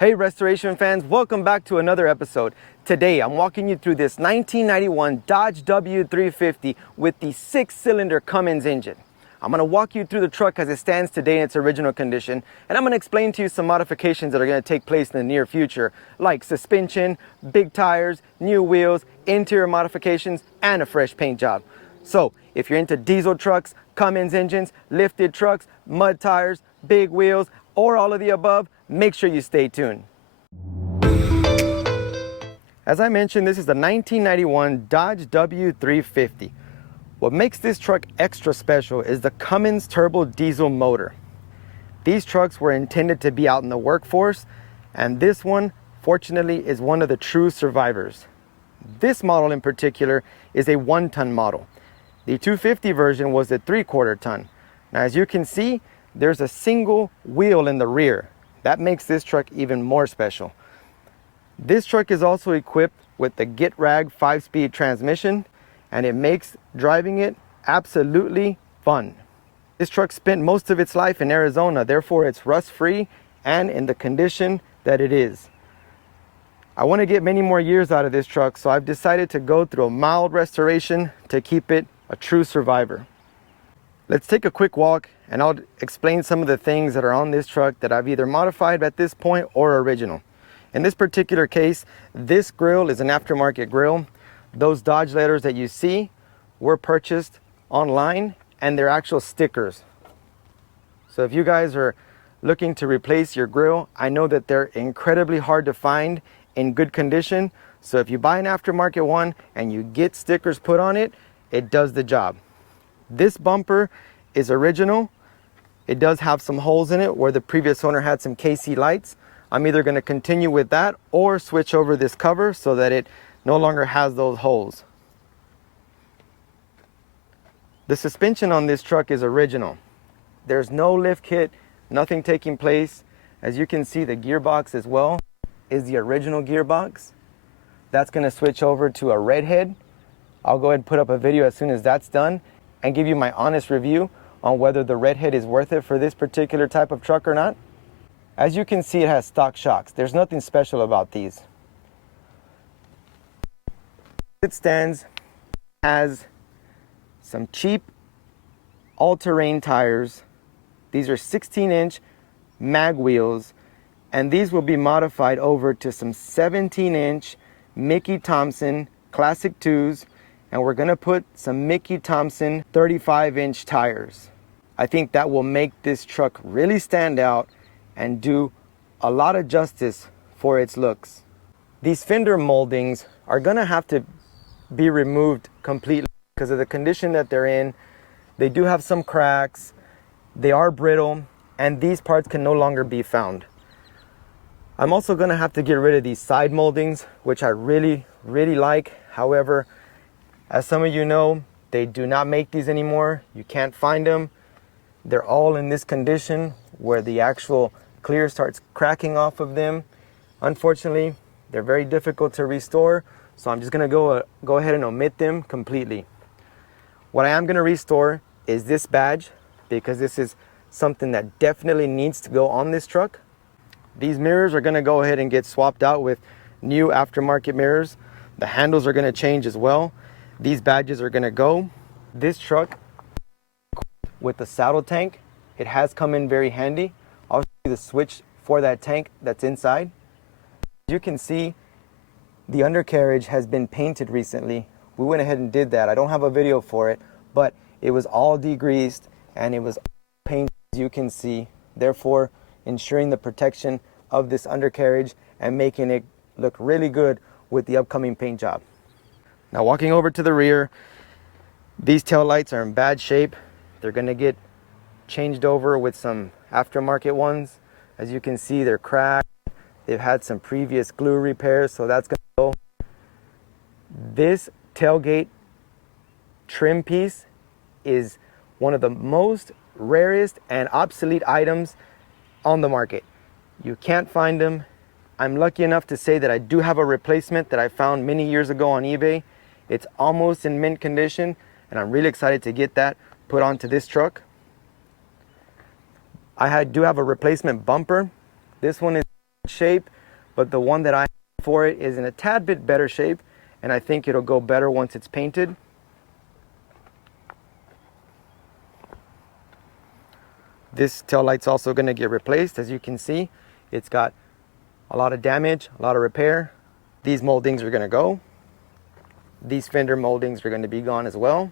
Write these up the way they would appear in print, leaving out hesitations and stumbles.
Hey restoration fans, welcome back to another episode. Today I'm walking you through this 1991 Dodge W350 with the 6-cylinder Cummins engine. I'm going to walk you through the truck as it stands today in its original condition, and I'm going to explain to you some modifications that are going to take place in the near future, like suspension, big tires, new wheels, interior modifications, and a fresh paint job. So if you're into diesel trucks, Cummins engines, lifted trucks, mud tires, big wheels, or all of the above, make sure you stay tuned. As I mentioned, this is the 1991 Dodge W350. What makes this truck extra special is the Cummins turbo diesel motor. These trucks were intended to be out in the workforce, and this one, fortunately, is one of the true survivors. This model in particular is a 1-ton model. The 250 version was a 3/4 ton. Now, as you can see, there's a single wheel in the rear. That makes this truck even more special. This truck is also equipped with the Get Rag 5-speed transmission, and it makes driving it absolutely fun. This truck spent most of its life in Arizona, therefore it's rust-free and in the condition that it is. I want to get many more years out of this truck, so I've decided to go through a mild restoration to keep it a true survivor. Let's take a quick walk and I'll explain some of the things that are on this truck that I've either modified at this point or original. In this particular case, this grill is an aftermarket grill. Those Dodge letters that you see were purchased online and they're actual stickers. So if you guys are looking to replace your grill, I know that they're incredibly hard to find in good condition. So if you buy an aftermarket one and you get stickers put on it, it does the job. This bumper is original. It does have some holes in it where the previous owner had some KC lights. I'm either going to continue with that or switch over this cover so that it no longer has those holes. The suspension on this truck is original. There's no lift kit, nothing taking place. As you can see, the gearbox as well is the original gearbox. That's going to switch over to a redhead. I'll go ahead and put up a video as soon as that's done and give you my honest review on whether the redhead is worth it for this particular type of truck or not. As you can see, it has stock shocks. There's nothing special about these. It stands, has some cheap all-terrain tires. These are 16-inch mag wheels, and these will be modified over to some 17-inch Mickey Thompson Classic 2s, and we're gonna put some Mickey Thompson 35-inch tires. I think that will make this truck really stand out and do a lot of justice for its looks. These fender moldings are gonna have to be removed completely because of the condition that they're in. They do have some cracks, they are brittle, and these parts can no longer be found. I'm also gonna have to get rid of these side moldings, which I really like. However, as some of you know, they do not make these anymore. You can't find them. They're all in this condition where the actual clear starts cracking off of them. Unfortunately, they're very difficult to restore, so I'm just gonna go ahead and omit them completely. What I am gonna restore is this badge, because this is something that definitely needs to go on this truck. These mirrors are gonna go ahead and get swapped out with new aftermarket mirrors. The handles are gonna change as well. These badges are gonna go. This truck with the saddle tank, it has come in very handy. I'll show you the switch for that tank that's inside. As you can see, the undercarriage has been painted recently. We went ahead and did that. I don't have a video for it, but it was all degreased and it was painted, as you can see, therefore ensuring the protection of this undercarriage and making it look really good with the upcoming paint job. Now walking over to the rear, these tail lights are in bad shape. They're gonna get changed over with some aftermarket ones. As you can see, they're cracked. They've had some previous glue repairs, so that's gonna go. This tailgate trim piece is one of the most rarest and obsolete items on the market. You can't find them. I'm lucky enough to say that I do have a replacement that I found many years ago on eBay. It's almost in mint condition, and I'm really excited to get that put onto this truck. I do have a replacement bumper. This one is shape, but the one that I have for it is in a tad bit better shape, and I think it'll go better once it's painted. This tail light's also going to get replaced. As you can see, it's got a lot of damage, a lot of repair. These moldings are going to go. These fender moldings are going to be gone as well.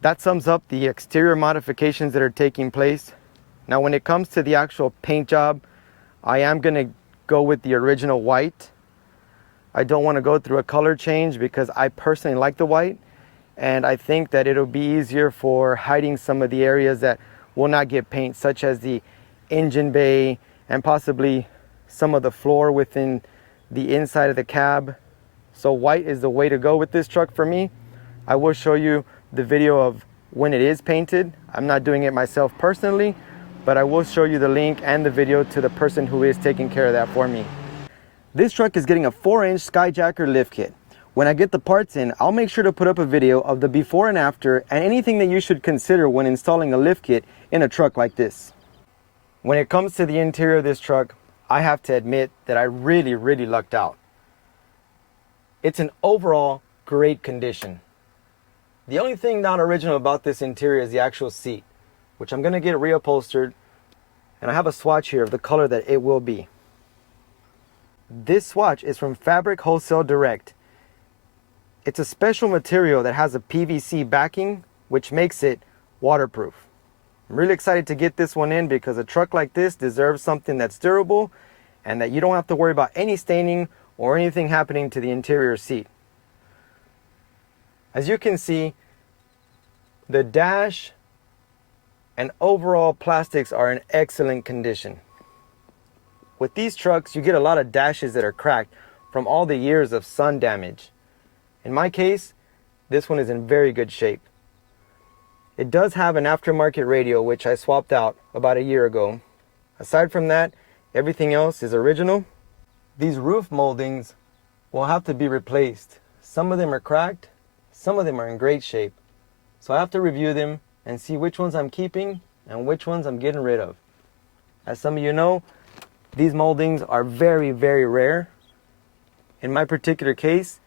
That sums up the exterior modifications that are taking place. Now when it comes to the actual paint job, I am going to go with the original white. I don't want to go through a color change because I personally like the white, and I think that it'll be easier for hiding some of the areas that will not get paint, such as the engine bay and possibly some of the floor within the inside of the cab. So white is the way to go with this truck for me. I will show you the video of when it is painted. I'm not doing it myself personally, but I will show you the link and the video to the person who is taking care of that for me. This truck is getting a 4-inch Skyjacker lift kit. When I get the parts in, I'll make sure to put up a video of the before and after and anything that you should consider when installing a lift kit in a truck like this. When it comes to the interior of this truck, I have to admit that I really lucked out. It's an overall great condition. The only thing not original about this interior is the actual seat, which I'm going to get reupholstered, and I have a swatch here of the color that it will be. This swatch is from Fabric Wholesale Direct. It's a special material that has a PVC backing, which makes it waterproof. I'm really excited to get this one in because a truck like this deserves something that's durable and that you don't have to worry about any staining or anything happening to the interior seat. As you can see, the dash and overall plastics are in excellent condition. With these trucks, you get a lot of dashes that are cracked from all the years of sun damage. In my case, this one is in very good shape. It does have an aftermarket radio, which I swapped out about a year ago. Aside from that, everything else is original. These roof moldings will have to be replaced. Some of them are cracked, some of them are in great shape. So I have to review them and see which ones I'm keeping and which ones I'm getting rid of. As some of you know, these moldings are very rare. In my particular case,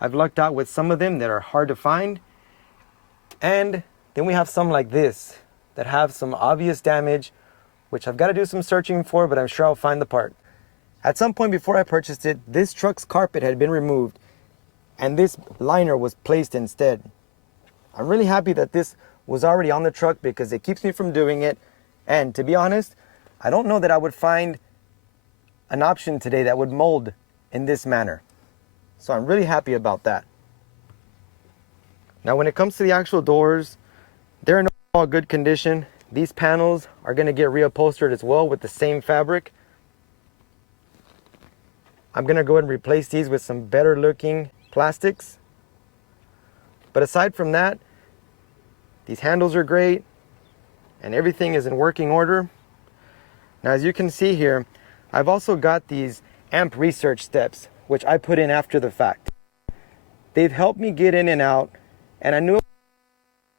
I've lucked out with some of them that are hard to find. And then we have some like this that have some obvious damage, which I've got to do some searching for, but I'm sure I'll find the part. At some point before I purchased it, this truck's carpet had been removed and this liner was placed instead. I'm really happy that this was already on the truck because it keeps me from doing it. And to be honest, I don't know that I would find an option today that would mold in this manner. So I'm really happy about that. Now when it comes to the actual doors, they're in all good condition. These panels are going to get reupholstered as well with the same fabric. I'm going to go ahead and replace these with some better looking plastics. But aside from that, these handles are great and everything is in working order. Now as you can see here, I've also got these amp research steps, which I put in after the fact. They've helped me get in and out, and I knew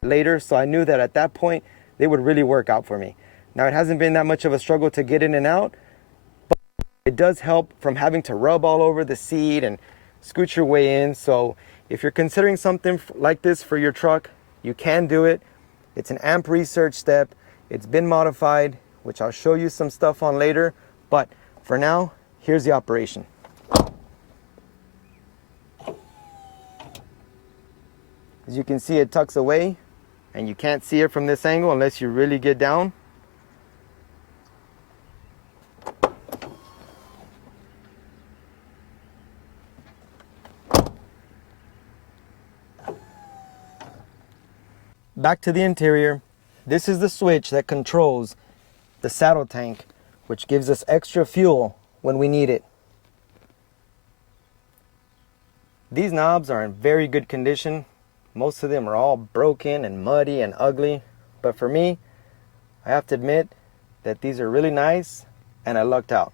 later, so I knew that at that point they would really work out for me. Now it hasn't been that much of a struggle to get in and out, but it does help from having to rub all over the seat and scoot your way in. So if you're considering something like this for your truck, you can do it. It's an amp research step. It's been modified, which I'll show you some stuff on later, but for now, here's the operation. As you can see, it tucks away and you can't see it from this angle unless you really get down. Back to the interior. This is the switch that controls the saddle tank, which gives us extra fuel when we need it. These knobs are in very good condition. Most of them are all broken and muddy and ugly, but for me, I have to admit that these are really nice and I lucked out.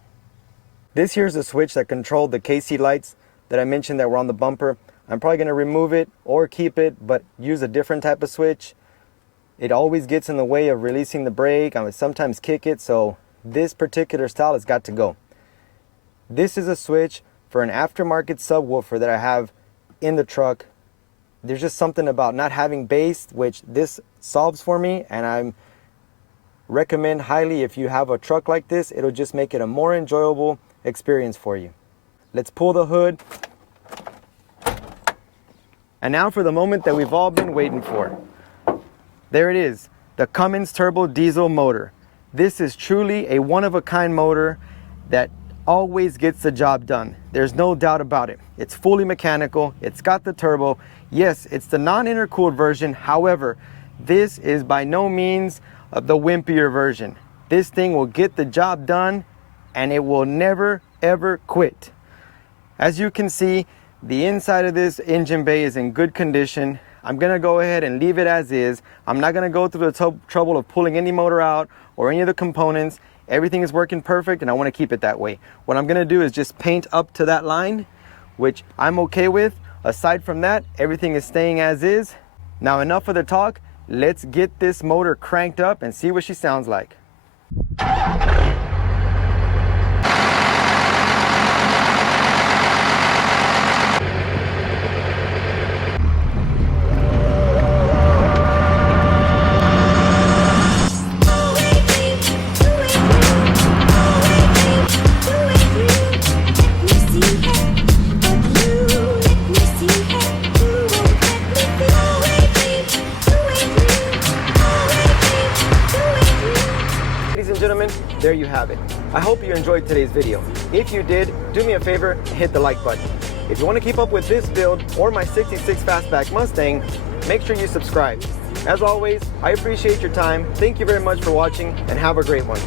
This here's the switch that controlled the KC lights that I mentioned that were on the bumper. I'm probably going to remove it or keep it, but use a different type of switch. It always gets in the way of releasing the brake. I would sometimes kick it, so this particular style has got to go. This is a switch for an aftermarket subwoofer that I have in the truck. There's just something about not having bass, which this solves for me, and I recommend highly if you have a truck like this. It'll just make it a more enjoyable experience for you. Let's pull the hood. And now for the moment that we've all been waiting for. There it is, the Cummins turbo diesel motor. This is truly a one-of-a-kind motor that always gets the job done. There's no doubt about it. It's fully mechanical, it's got the turbo. Yes, it's the non-intercooled version. However, this is by no means the wimpier version. This thing will get the job done and it will never ever quit. As you can see, the inside of this engine bay is in good condition. I'm gonna go ahead and leave it as is. I'm not gonna go through the trouble of pulling any motor out or any of the components. Everything is working perfect and I wanna keep it that way. What I'm gonna do is just paint up to that line, which I'm okay with. Aside from that, everything is staying as is. Now enough of the talk. Let's get this motor cranked up and see what she sounds like. Gentlemen, there you have it. I hope you enjoyed today's video. If you did, do me a favor and hit the like button. If you want to keep up with this build or my 66 Fastback Mustang, make sure you subscribe. As always, I appreciate your time. Thank you very much for watching and have a great one.